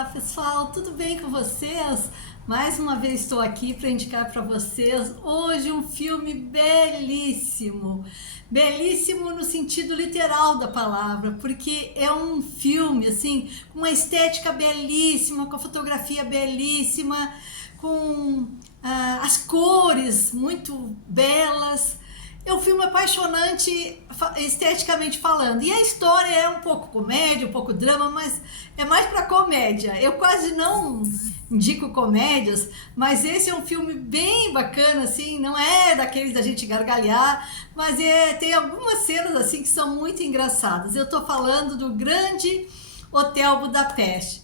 Olá pessoal, tudo bem com vocês? Mais uma vez estou aqui para indicar para vocês hoje um filme belíssimo, belíssimo no sentido literal da palavra, porque é um filme assim com uma estética belíssima, com a fotografia belíssima, com as cores muito belas. É um filme apaixonante esteticamente falando. E a história é um pouco comédia, um pouco drama, mas é mais para comédia. Eu quase não indico comédias, mas esse é um filme bem bacana, assim, não é daqueles da gente gargalhar, mas tem algumas cenas assim que são muito engraçadas. Eu tô falando do Grande Hotel Budapeste.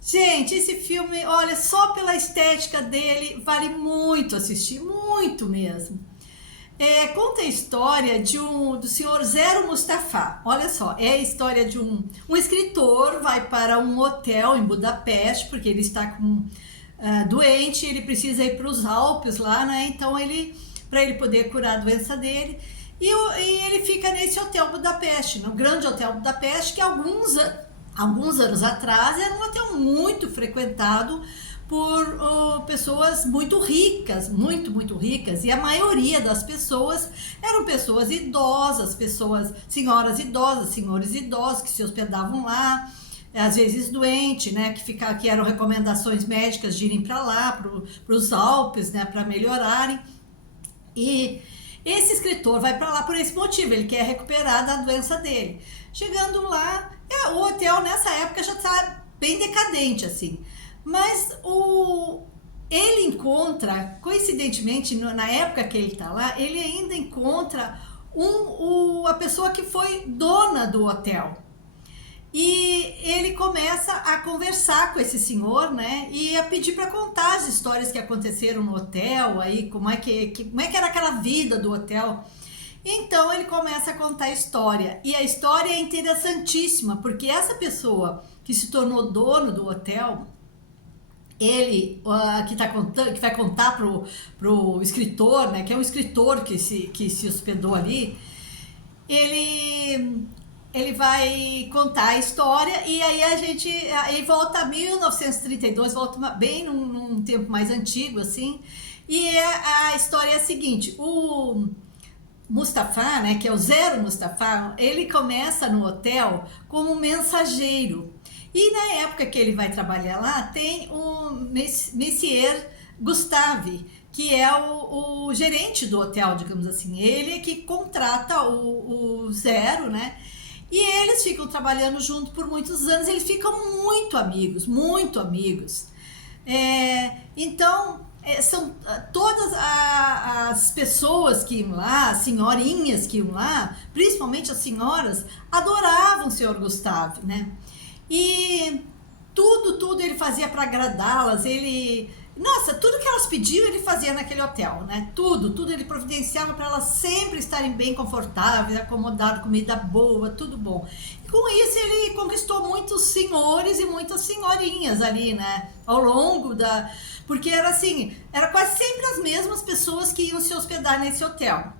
Gente, esse filme, olha, só pela estética dele, vale muito assistir, muito mesmo. Conta a história do senhor Zero Mustafa. Olha só, é a história de um escritor vai para um hotel em Budapeste, porque ele está doente, ele precisa ir para os Alpes lá, né? Então para ele poder curar a doença dele, e ele fica nesse hotel Budapeste, no Grande Hotel Budapeste, que alguns anos atrás era um hotel muito frequentado por pessoas muito ricas, muito ricas, e a maioria das pessoas eram pessoas idosas, senhoras idosas, senhores idosos que se hospedavam lá, às vezes doente, né, que eram recomendações médicas de irem para lá, para os Alpes, né, para melhorarem. E esse escritor vai para lá por esse motivo, ele quer recuperar da doença dele. Chegando lá, o hotel nessa época já está bem decadente, assim. Mas ele encontra, coincidentemente, na época que ele está lá, ele ainda encontra a pessoa que foi dona do hotel. E ele começa a conversar com esse senhor, né? E a pedir para contar as histórias que aconteceram no hotel, aí como é que era aquela vida do hotel. Então ele começa a contar a história. E a história é interessantíssima, porque essa pessoa que se tornou dono do hotel, ele que vai contar pro escritor, né, que é um escritor que se hospedou ali, ele vai contar a história, e aí volta a 1932, volta bem num tempo mais antigo, assim, e a história é a seguinte: o Mustafa, né, que é o Zero Mustafa, ele começa no hotel como mensageiro. E na época que ele vai trabalhar lá, tem o Monsieur Gustave, que é o gerente do hotel, digamos assim. Ele é que contrata o Zero, né? E eles ficam trabalhando junto por muitos anos, eles ficam muito amigos, muito amigos. Então, são todas as pessoas que iam lá, as senhorinhas que iam lá, principalmente as senhoras, adoravam o senhor Gustave, né? E tudo ele fazia para agradá-las, tudo que elas pediam ele fazia naquele hotel, né? Tudo ele providenciava para elas sempre estarem bem confortáveis, acomodadas, comida boa, tudo bom. E com isso ele conquistou muitos senhores e muitas senhorinhas ali, né? Ao longo porque era assim, era quase sempre as mesmas pessoas que iam se hospedar nesse hotel.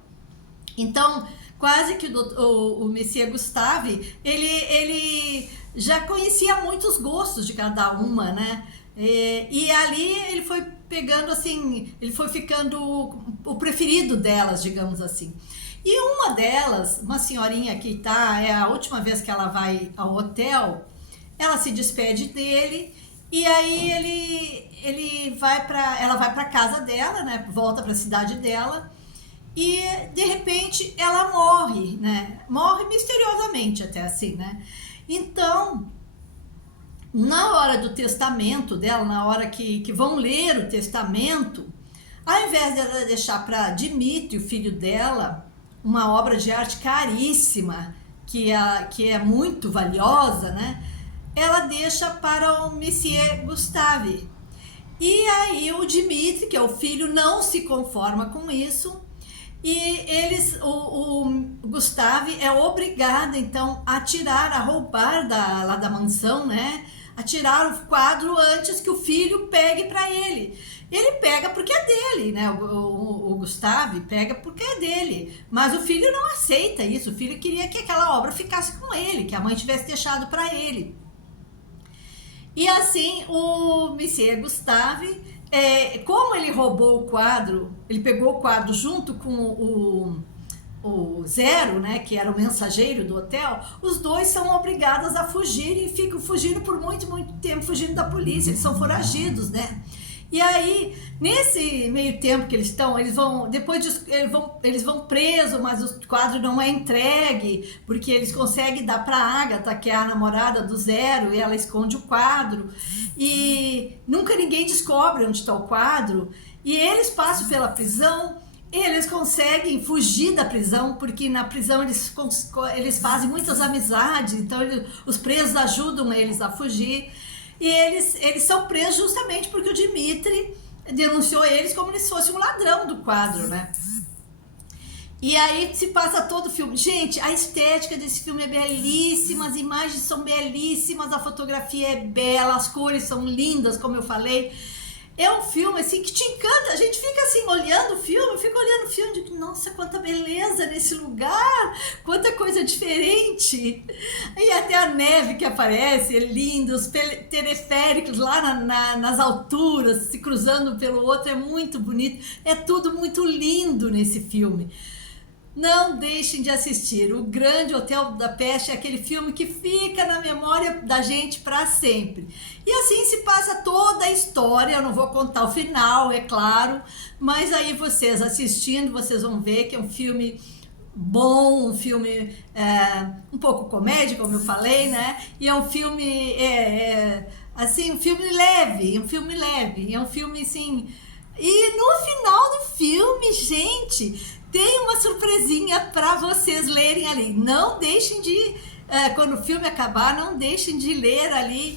Então, quase que o Monsieur Gustave, ele já conhecia muitos gostos de cada uma, né? E ali ele foi pegando assim, ele foi ficando o preferido delas, digamos assim. E uma delas, uma senhorinha que é a última vez que ela vai ao hotel, ela se despede dele, e aí ela vai para casa dela, né? Volta para a cidade dela. E de repente ela morre, né? Morre misteriosamente, até assim, né? Então, na hora do testamento dela, na hora que vão ler o testamento, ao invés dela deixar para Dimitri, o filho dela, uma obra de arte caríssima, que é muito valiosa, né? Ela deixa para o Monsieur Gustave. E aí o Dimitri, que é o filho, não se conforma com isso. E o Gustave é obrigado, então, a roubar lá da mansão, né? A tirar o quadro antes que o filho pegue para ele. Ele pega porque é dele, né? O Gustave pega porque é dele. Mas o filho não aceita isso. O filho queria que aquela obra ficasse com ele, que a mãe tivesse deixado para ele. E assim, o Monsieur Gustave, como ele roubou o quadro, ele pegou o quadro junto com o Zero, né, que era o mensageiro do hotel, os dois são obrigados a fugir e ficam fugindo por muito, muito tempo, fugindo da polícia, eles são foragidos, né? E aí, nesse meio tempo que eles estão, eles vão presos, mas o quadro não é entregue, porque eles conseguem dar para Agatha, que é a namorada do Zero, e ela esconde o quadro. E nunca ninguém descobre onde está o quadro. E eles passam pela prisão, eles conseguem fugir da prisão, porque na prisão eles fazem muitas amizades, então os presos ajudam eles a fugir. E eles são presos justamente porque o Dmitri denunciou eles como se fosse um ladrão do quadro, né? E aí se passa todo o filme. Gente, a estética desse filme é belíssima, as imagens são belíssimas, a fotografia é bela, as cores são lindas, como eu falei. É um filme assim que te encanta, a gente fica assim olhando o filme, fica olhando o filme e digo, nossa, quanta beleza nesse lugar, quanta coisa diferente. E até a neve que aparece, é lindo, os teleféricos lá nas alturas, se cruzando um pelo outro, é muito bonito, é tudo muito lindo nesse filme. Não deixem de assistir. O Grande Hotel Budapeste é aquele filme que fica na memória da gente para sempre. E assim se passa toda a história. Eu não vou contar o final, é claro, mas aí vocês assistindo, vocês vão ver que é um filme bom, um filme um pouco comédia, como eu falei, né? E é um filme assim, um filme leve, é um filme assim. E no final do filme, gente, tem uma surpresinha para vocês lerem ali. Não deixem de, quando o filme acabar, não deixem de ler ali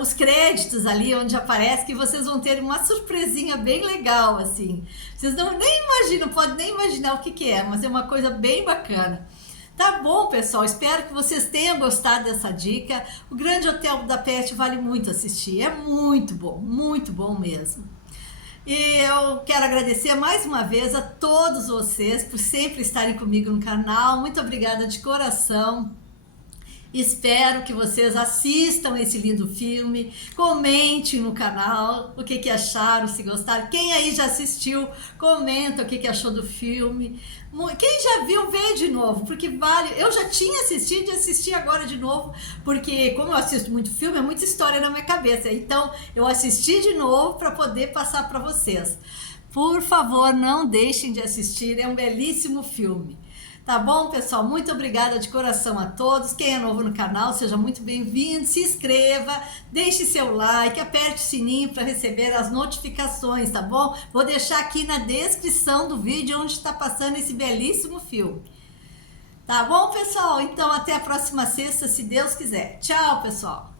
os créditos ali onde aparece, que vocês vão ter uma surpresinha bem legal, assim. Vocês não nem imaginam, podem nem imaginar o que é, mas é uma coisa bem bacana. Tá bom, pessoal? Espero que vocês tenham gostado dessa dica. O Grande Hotel Budapeste vale muito assistir. É muito bom mesmo. E eu quero agradecer mais uma vez a todos vocês por sempre estarem comigo no canal. Muito obrigada de coração. Espero que vocês assistam esse lindo filme, comentem no canal o que acharam, se gostaram. Quem aí já assistiu, comenta o que achou do filme. Quem já viu, vê de novo, porque vale. Eu já tinha assistido e assisti agora de novo, porque como eu assisto muito filme, é muita história na minha cabeça. Então eu assisti de novo para poder passar para vocês. Por favor, não deixem de assistir, é um belíssimo filme. Tá bom, pessoal? Muito obrigada de coração a todos. Quem é novo no canal, seja muito bem-vindo. Se inscreva, deixe seu like, aperte o sininho para receber as notificações, tá bom? Vou deixar aqui na descrição do vídeo onde está passando esse belíssimo filme. Tá bom, pessoal? Então, até a próxima sexta, se Deus quiser. Tchau, pessoal!